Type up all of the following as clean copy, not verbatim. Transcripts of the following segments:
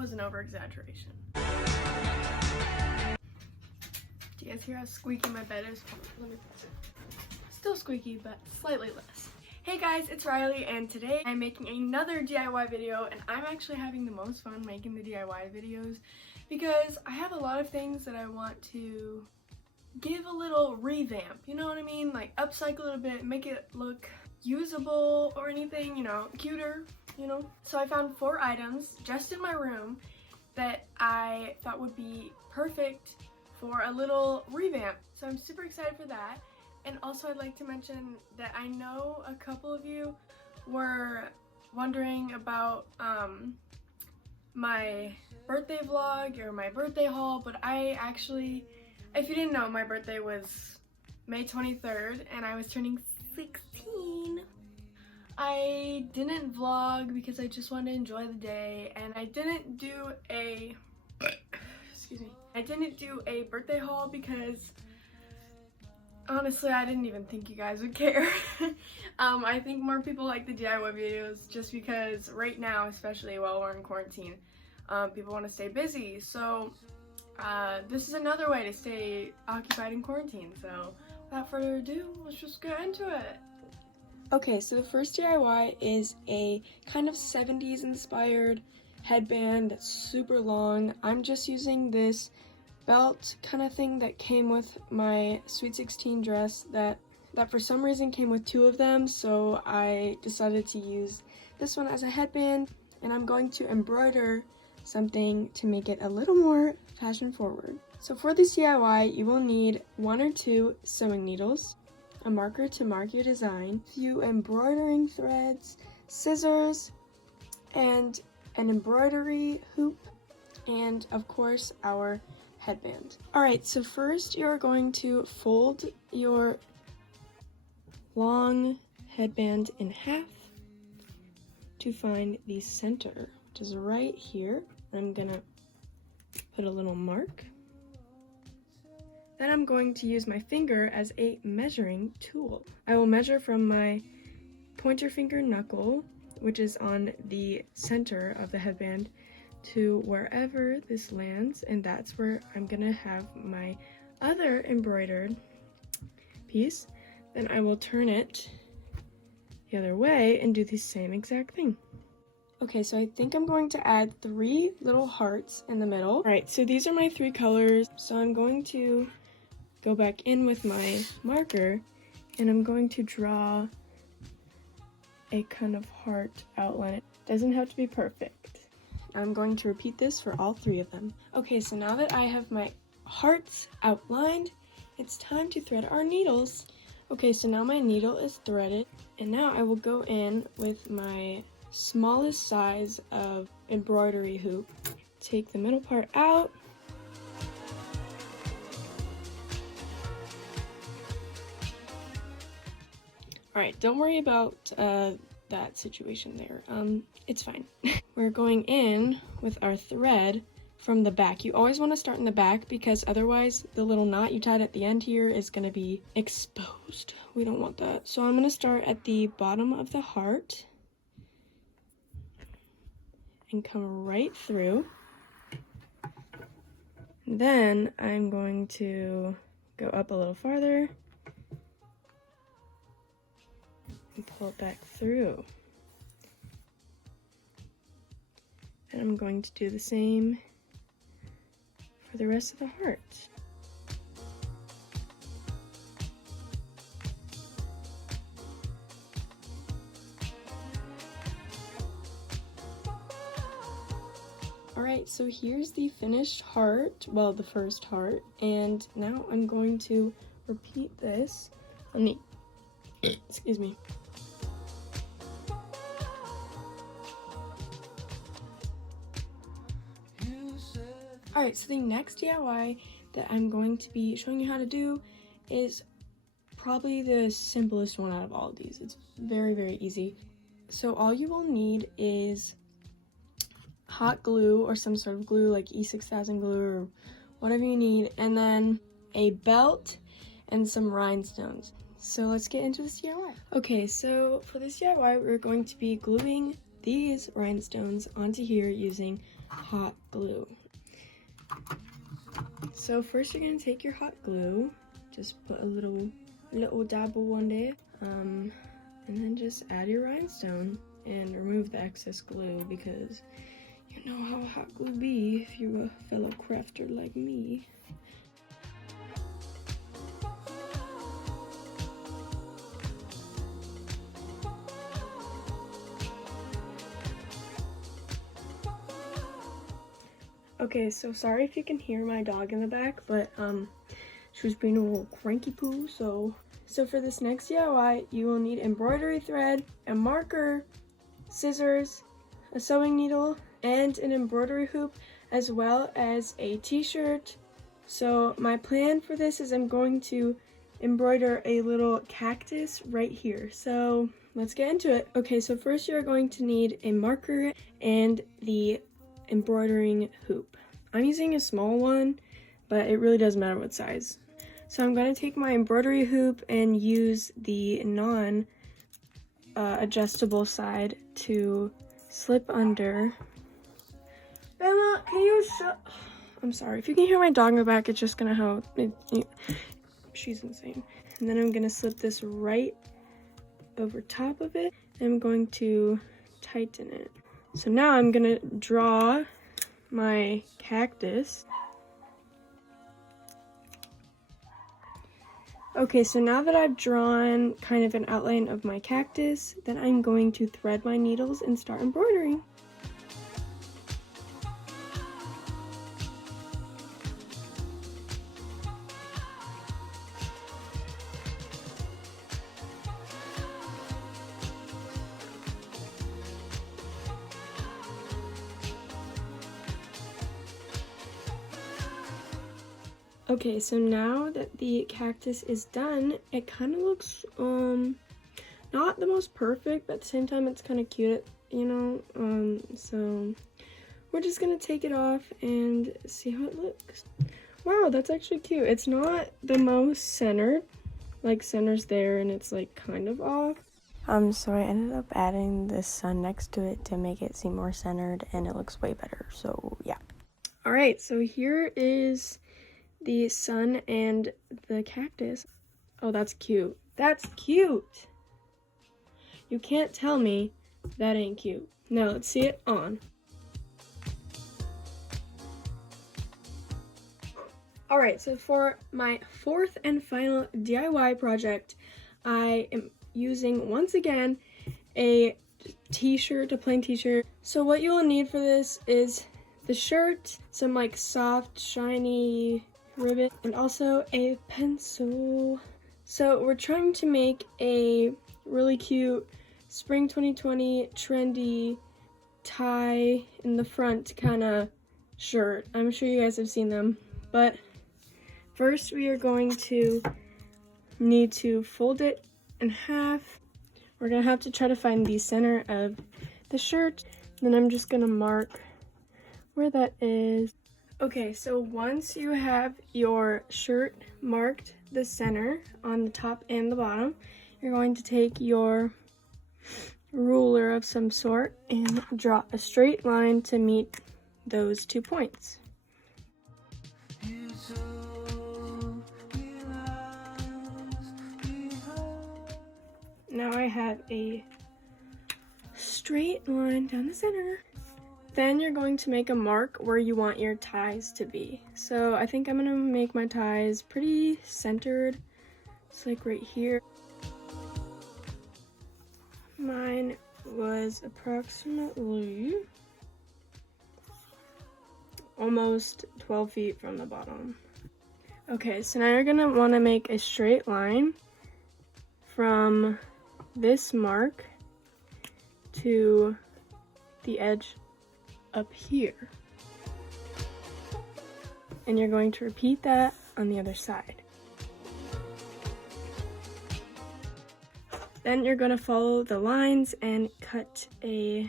was an over-exaggeration. Do you guys hear how squeaky my bed is? Let me press it. Still squeaky, but slightly less. Hey guys, it's Riley, and today I'm making another DIY video, and I'm actually having the most fun making the DIY videos because I have a lot of things that I want to give a little revamp, you know what I mean? Like upcycle it a bit, make it look usable or anything, you know, cuter, you know? So I found 4 items just in my room that I thought would be perfect for a little revamp. So I'm super excited for that. And also I'd like to mention that I know a couple of you were wondering about my birthday vlog or my birthday haul, but I actually, if you didn't know, my birthday was May 23rd and I was turning 16. I didn't vlog because I just wanted to enjoy the day, and I didn't do a I didn't do a birthday haul because honestly I didn't even think you guys would care. I think more people like the DIY videos just because right now, especially while we're in quarantine, people want to stay busy. So this is another way to stay occupied in quarantine. So without further ado, let's just get into it. Okay, so the first DIY is a kind of 70s inspired headband that's super long. I'm just using this belt kind of thing that came with my Sweet 16 dress that for some reason came with 2 of them, so I decided to use this one as a headband, and I'm going to embroider something to make it a little more fashion forward. So for this DIY, you will need 1 or 2 sewing needles, a marker to mark your design, a few embroidering threads, scissors, and an embroidery hoop, and of course our headband. Alright, so first you're going to fold your long headband in half to find the center, which is right here. I'm gonna put a little mark. Then I'm going to use my finger as a measuring tool. I will measure from my pointer finger knuckle, which is on the center of the headband, to wherever this lands, and that's where I'm gonna have my other embroidered piece. Then I will turn it the other way and do the same exact thing. Okay, so I think I'm going to add 3 little hearts in the middle. All right, so these are my 3 colors. So I'm going to go back in with my marker, and I'm going to draw a kind of heart outline. It doesn't have to be perfect. I'm going to repeat this for all 3 of them. Okay, so now that I have my hearts outlined, it's time to thread our needles. Okay, so now my needle is threaded, and now I will go in with my smallest size of embroidery hoop. Take the middle part out. Alright, don't worry about that situation there. It's fine. We're going in with our thread from the back. You always want to start in the back because otherwise the little knot you tied at the end here is going to be exposed. We don't want that. So I'm going to start at the bottom of the heart and come right through. Then I'm going to go up a little farther and pull it back through. And I'm going to do the same for the rest of the heart. Alright, so here's the finished heart, well, the first heart, and now I'm going to repeat this on the, excuse me. Alright, so the next DIY that I'm going to be showing you how to do is probably the simplest one out of all of these. It's very, very easy. So all you will need is hot glue or some sort of glue like E6000 glue or whatever you need, and then a belt and some rhinestones. So let's get into this DIY. Okay, so for this DIY, we're going to be gluing these rhinestones onto here using hot glue. So first you're gonna take your hot glue, just put a little dabble on there, and then just add your rhinestone and remove the excess glue, because you know how hot glue be if you're a fellow crafter like me. Okay, so sorry if you can hear my dog in the back, but she was being a little cranky poo. So for this next DIY, you will need embroidery thread, a marker, scissors, a sewing needle, and an embroidery hoop, as well as a t-shirt. So my plan for this is I'm going to embroider a little cactus right here. So let's get into it. Okay, so first you're going to need a marker and the embroidering hoop. I'm using a small one, but it really doesn't matter what size. So I'm going to take my embroidery hoop and use the non-adjustable side to slip under. Emma, can you shut? I'm sorry. If you can hear my dog in the back, it's just gonna help. She's insane. And then I'm gonna slip this right over top of it. And I'm going to tighten it. So now I'm gonna draw my cactus. Okay, so now that I've drawn kind of an outline of my cactus, then I'm going to thread my needles and start embroidering. Okay, so now that the cactus is done, it kind of looks, not the most perfect, but at the same time it's kind of cute, you know, so we're just gonna take it off and see how it looks. Wow, that's actually cute. It's not the most centered, like center's there and it's like kind of off. So I ended up adding this sun next to it to make it seem more centered, and it looks way better, so yeah. All right, so here is the sun and the cactus. Oh, that's cute. That's cute. You can't tell me that ain't cute. Now let's see it on. All right, so for my fourth and final DIY project, I am using, once again, a t-shirt, a plain t-shirt. So what you will need for this is the shirt, some like soft, shiny ribbon, and also a pencil. So we're trying to make a really cute spring 2020 trendy tie in the front kind of shirt. I'm sure you guys have seen them, but first we are going to need to fold it in half. We're gonna have to try to find the center of the shirt. Then I'm just gonna mark where that is. Okay, so once you have your shirt marked the center on the top and the bottom, you're going to take your ruler of some sort and draw a straight line to meet those 2 points. Now I have a straight line down the center. Then you're going to make a mark where you want your ties to be. So I think I'm gonna make my ties pretty centered. It's like right here. Mine was approximately almost 12 feet from the bottom. Okay, so now you're gonna wanna make a straight line from this mark to the edge up here, and you're going to repeat that on the other side. Then you're going to follow the lines and cut a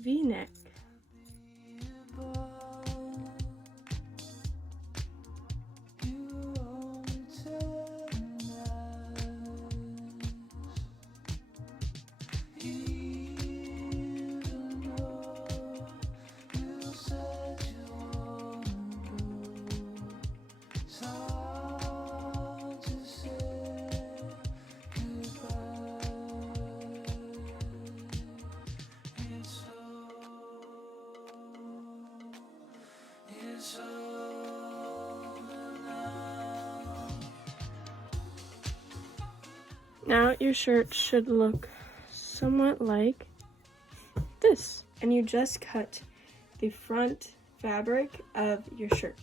V-neck. Now your shirt should look somewhat like this. And you just cut the front fabric of your shirt.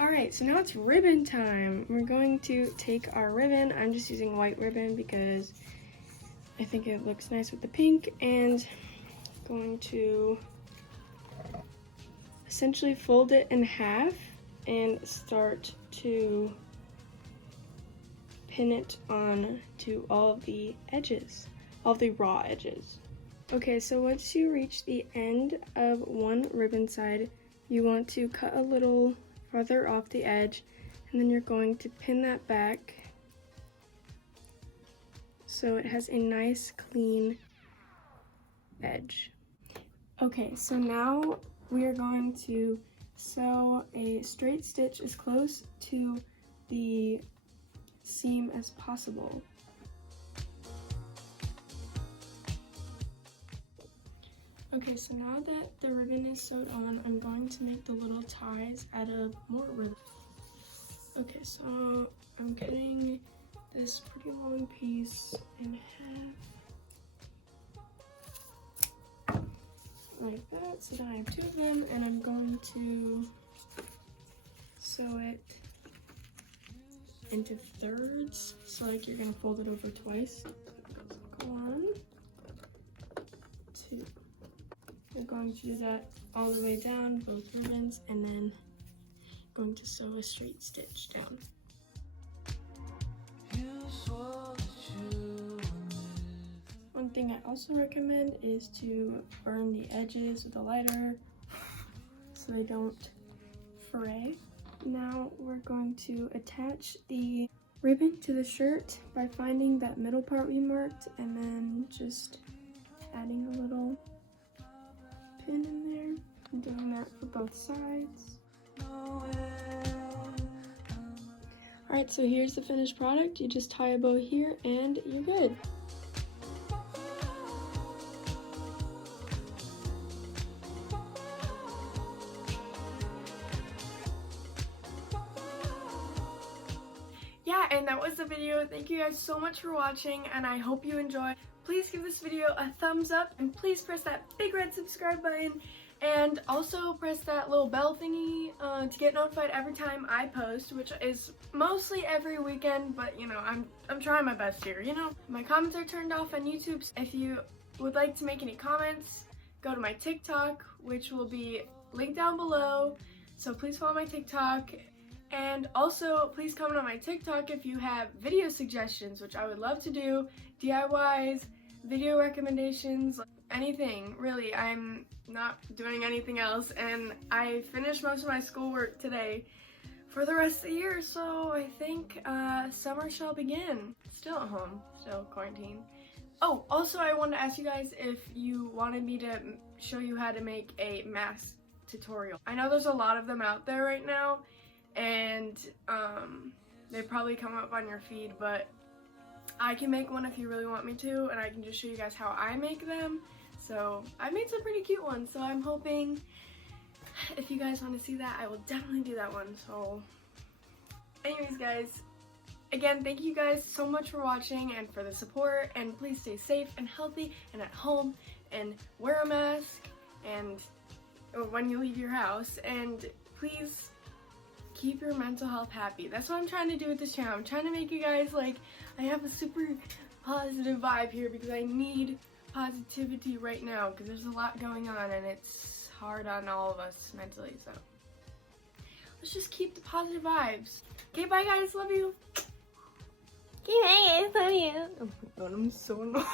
Alright, so now it's ribbon time. We're going to take our ribbon. I'm just using white ribbon because I think it looks nice with the pink, and going to essentially fold it in half and start to pin it on to all of the edges, all of the raw edges. Okay, so once you reach the end of one ribbon side, you want to cut a little farther off the edge, and then you're going to pin that back so it has a nice clean edge. Okay, so now we are going to sew a straight stitch as close to the seam as possible. Okay, so now that the ribbon is sewed on, I'm going to make the little ties out of more ribbon. Okay, so I'm cutting this pretty long piece in half, like that, so then I have two of them, and I'm going to sew it into thirds, so like you're gonna fold it over twice. One, two. We're going to do that all the way down, both ribbons, and then going to sew a straight stitch down. One thing I also recommend is to burn the edges with a lighter so they don't fray. Now we're going to attach the ribbon to the shirt by finding that middle part we marked and then just adding a little pin in there and doing that for both sides. Alright, so here's the finished product. You just tie a bow here and you're good. Yeah, and that was the video. Thank you guys so much for watching, and I hope you enjoyed. Please give this video a thumbs up, and please press that big red subscribe button, and also press that little bell thingy to get notified every time I post, which is mostly every weekend, but you know, I'm trying my best here, you know. My comments are turned off on YouTube. If you would like to make any comments, go to my TikTok, which will be linked down below, so please follow my TikTok. And also, please comment on my TikTok if you have video suggestions, which I would love to do, DIYs, video recommendations, anything, really. I'm not doing anything else, and I finished most of my schoolwork today for the rest of the year, so I think summer shall begin. Still at home, still quarantine. Oh, also I wanted to ask you guys if you wanted me to show you how to make a mask tutorial. I know there's a lot of them out there right now, and they probably come up on your feed, but I can make one if you really want me to, and I can just show you guys how I make them. So I made some pretty cute ones, so I'm hoping if you guys want to see that, I will definitely do that one. So anyways guys, again, thank you guys so much for watching and for the support, and please stay safe and healthy and at home, and wear a mask and when you leave your house, and please keep your mental health happy. That's what I'm trying to do with this channel. I'm trying to make you guys like, I have a super positive vibe here because I need positivity right now because there's a lot going on and it's hard on all of us mentally, so let's just keep the positive vibes. Okay, bye guys, love you. Okay, bye guys, love you. Oh my god, I'm so annoying.